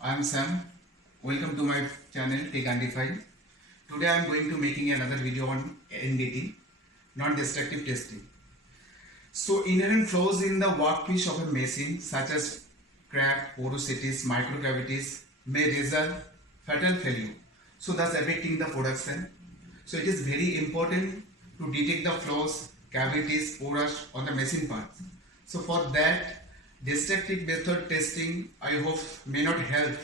I am Sam. Welcome to my channel Take Undefined. Today I am going to making another video on NDT, non-destructive testing. So inherent flaws in the workpiece of a machine such as crack, porosities, microcavities may result fatal failure. So thus affecting the production. So it is very important to detect the flaws, cavities, porous on the machine parts. So for that, destructive method testing I hope may not help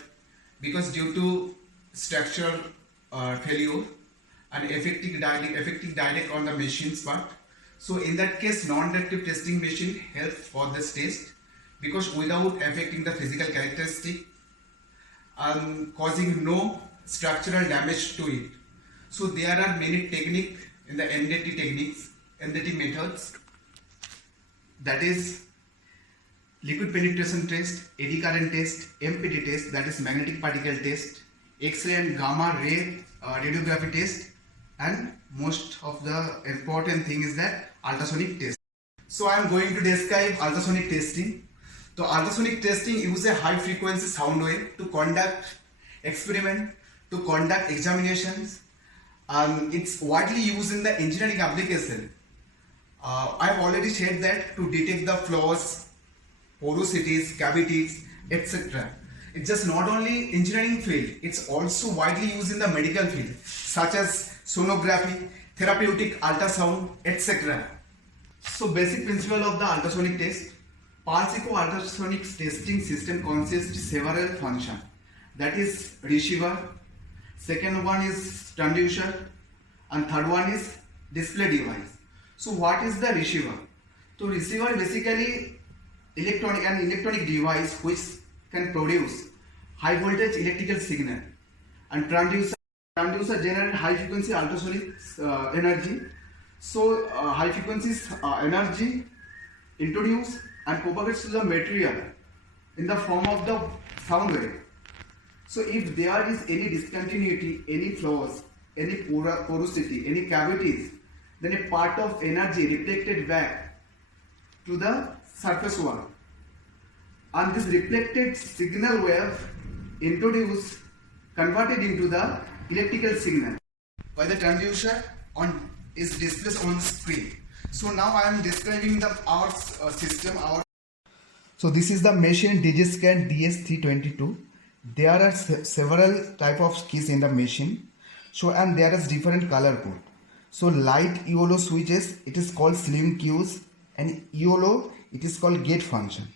because due to structural failure and affecting direct on the machine's part. So in that case, non-destructive testing machine helps for this test because without affecting the physical characteristic and causing no structural damage to it. So there are many techniques in the NDT techniques, NDT methods, that is liquid penetration test, eddy current test, MPT test, that is magnetic particle test, X-ray and gamma ray radiography test, and most of the important thing is that ultrasonic test. So I am going to describe ultrasonic testing. So ultrasonic testing uses a high frequency sound wave to conduct experiment, to conduct examinations. It's widely used in the engineering application. I have already said that to detect the flaws, porosities, cavities, etc. It's just not only engineering field, it's also widely used in the medical field such as sonography, therapeutic ultrasound, etc. So basic principle of the ultrasonic test. Pulse echo ultrasonic testing system consists several functions. That is receiver, second one is transducer, and third one is display device. So what is the receiver? So receiver basically electronic device which can produce high voltage electrical signal, and transducer generate high frequency ultrasonic energy. So high frequency energy introduce and propagates to the material in the form of the sound wave. So if there is any discontinuity, any flaws, any porosity, any cavities, then a part of energy reflected back to the surface wall, and this reflected signal wave converted into the electrical signal by the transducer is displayed on screen. So now I am describing our system. So this is the machine DigiScan DS322. There are several type of keys in the machine. So and there is different color code. So light yellow switches, it is called slew queues, and yellow it is called gate function.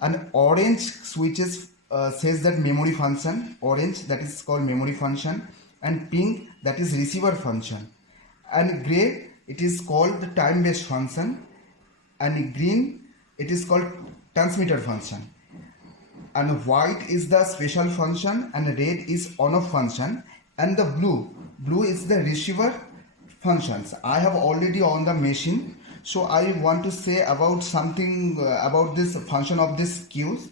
And orange switches says that memory function, orange that is called memory function, and pink that is receiver function, and gray it is called the time based function, and green it is called transmitter function, and white is the special function, and red is on off function, and the blue is the receiver functions. I have already on the machine, so I want to say about something about this function of this queues,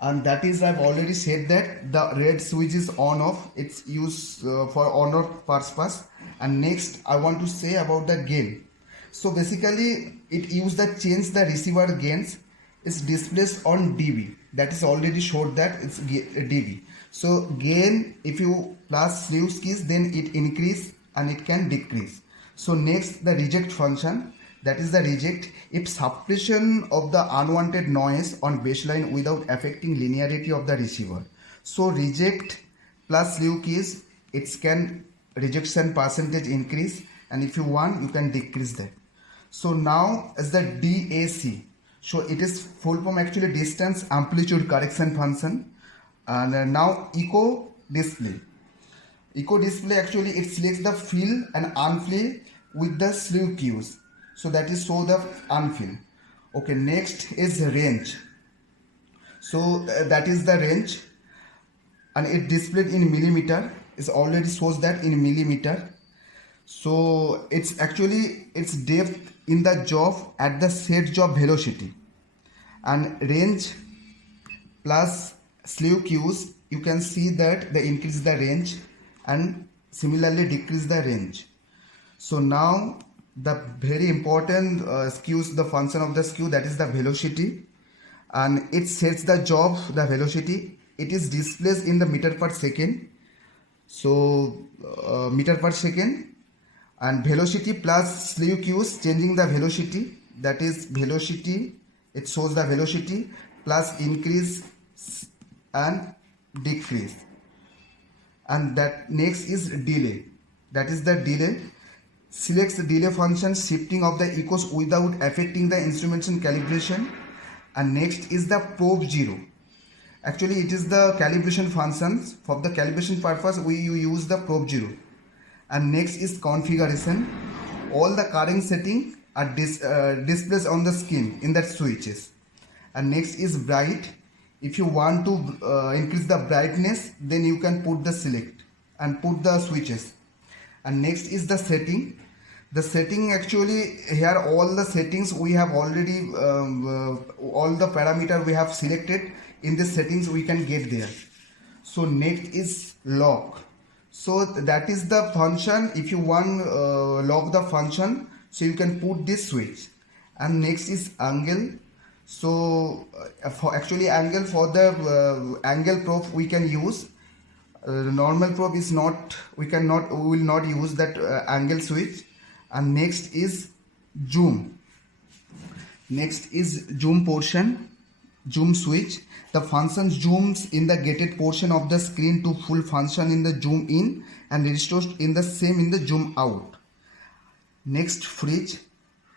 and that is I've already said that the red switch is on off, it's used for on off purpose. And next I want to say about the gain. So basically it used the change the receiver gains is displayed on dB, that is already showed that it's dB. So gain, if you plus slew keys, then it increase and it can decrease. So next the reject function, that is the reject if suppression of the unwanted noise on baseline without affecting linearity of the receiver. So reject plus slew keys, it can rejection percentage increase, and if you want you can decrease that. So now as the DAC, so it is full form actually distance amplitude correction function. And now echo display actually it selects the fill and unfill with the slew queues, so that is show the unfill. Okay, next is range. So that is the range, and it displayed in millimeter, is already shows that in millimeter. So it's actually its depth in the job at the set job velocity, and range plus slew queues, you can see that they increase the range and similarly decrease the range. So now the very important skews, the function of the skew, that is the velocity, and it sets the job, the velocity it is displayed in the meter per second. So meter per second, and velocity plus slew cues changing the velocity, that is velocity, it shows the velocity plus increase and decrease. And that next is delay, that is the delay, selects the delay function shifting of the echoes without affecting the instrumentation calibration. And next is the probe 0. Actually it is the calibration functions. For the calibration purpose we use the probe 0. And next is configuration. All the current setting are displayed on the screen in that switches. And next is bright. If you want to increase the brightness, then you can put the select and put the switches. And next is the setting. The setting, actually here all the settings we have already all the parameter we have selected in the settings we can get there. So next is lock. So that is the function. If you want lock the function, so you can put this switch. And next is angle. So for actually angle, for the angle probe we can use. Normal probe is not, we will not use that angle switch. And next is zoom. Next is zoom portion, zoom switch. The function zooms in the gated portion of the screen to full function in the zoom in and restores in the same in the zoom out. Next, freeze.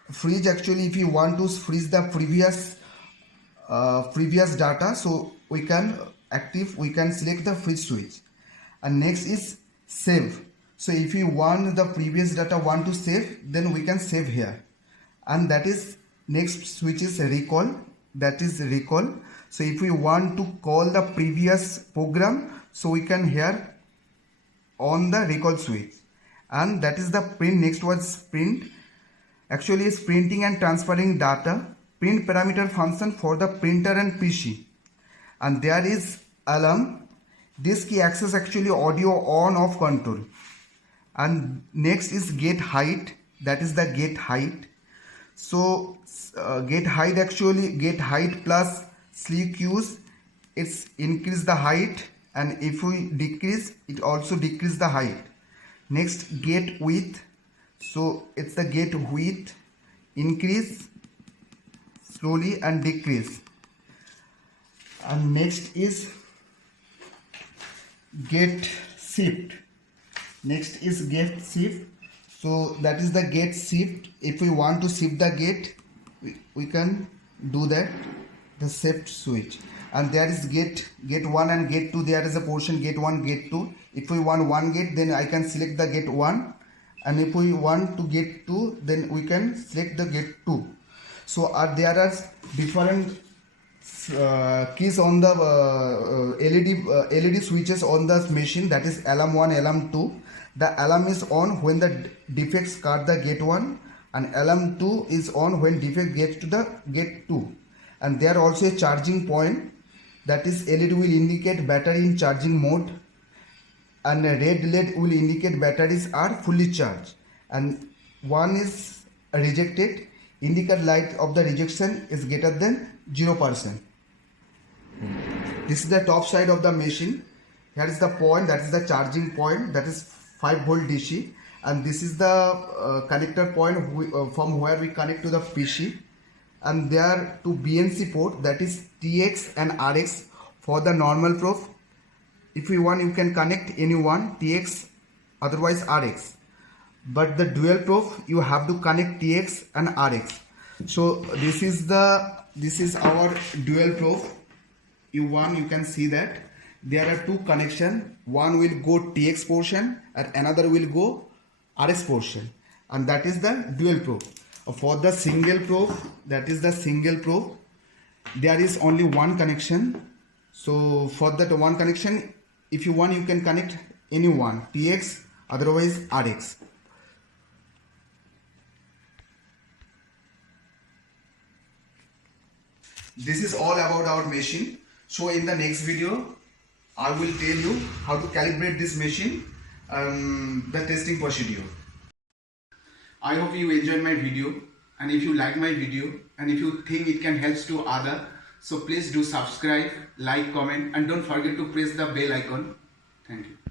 Freeze, actually if you want to freeze the previous data, so we can select the freeze switch. And next is save. So if you want the previous data to save, then we can save here. And that is next switch is recall. That is recall. So if we want to call the previous program, so we can here on the recall switch. And that is the print. Next was print. Actually is printing and transferring data. Print parameter function for the printer and PC. And there is alarm. This key access actually audio on off control. And next is gate height. That is the gate height. So gate height, actually gate height plus slew cues, it's increase the height, and if we decrease, it also decrease the height. Next, gate width. So it's the gate width, increase slowly and decrease. And next is gate shift. Next is gate shift. So that is the gate shift. If we want to shift the gate, we can do that, the shift switch. And there is gate 1 and gate 2. There is a portion gate 1, gate 2. If we want one gate, then I can select the gate 1. And if we want to gate 2, then we can select the gate 2. So there are different keys on the LED switches on the machine. That is alarm 1, alarm 2. The alarm is on when the defects cut the gate 1, and alarm 2 is on when defect gets to the gate 2. And there also a charging point, that is LED will indicate battery in charging mode, and a red LED will indicate batteries are fully charged. And one is rejected, indicate light of the rejection is greater than 0%. This is the top side of the machine. Here is the point, that is the charging point, that is 5 volt DC, and this is the connector point from where we connect to the PC. And there are two BNC port, that is TX and RX for the normal probe. If you want, you can connect any one, TX, otherwise RX. But the dual probe, you have to connect TX and RX. So this is our dual probe. You can see that there are two connections. One will go TX portion and another will go RX portion, and that is the dual probe. For the single probe, that is the single probe, there is only one connection. So for that one connection, if you want, you can connect any one, TX, otherwise RX. This is all about our machine. So in the next video, I will tell you how to calibrate this machine, the testing procedure. I hope you enjoyed my video, and if you like my video and if you think it can help to other, So please do subscribe, like, comment, and don't forget to press the bell icon. Thank you.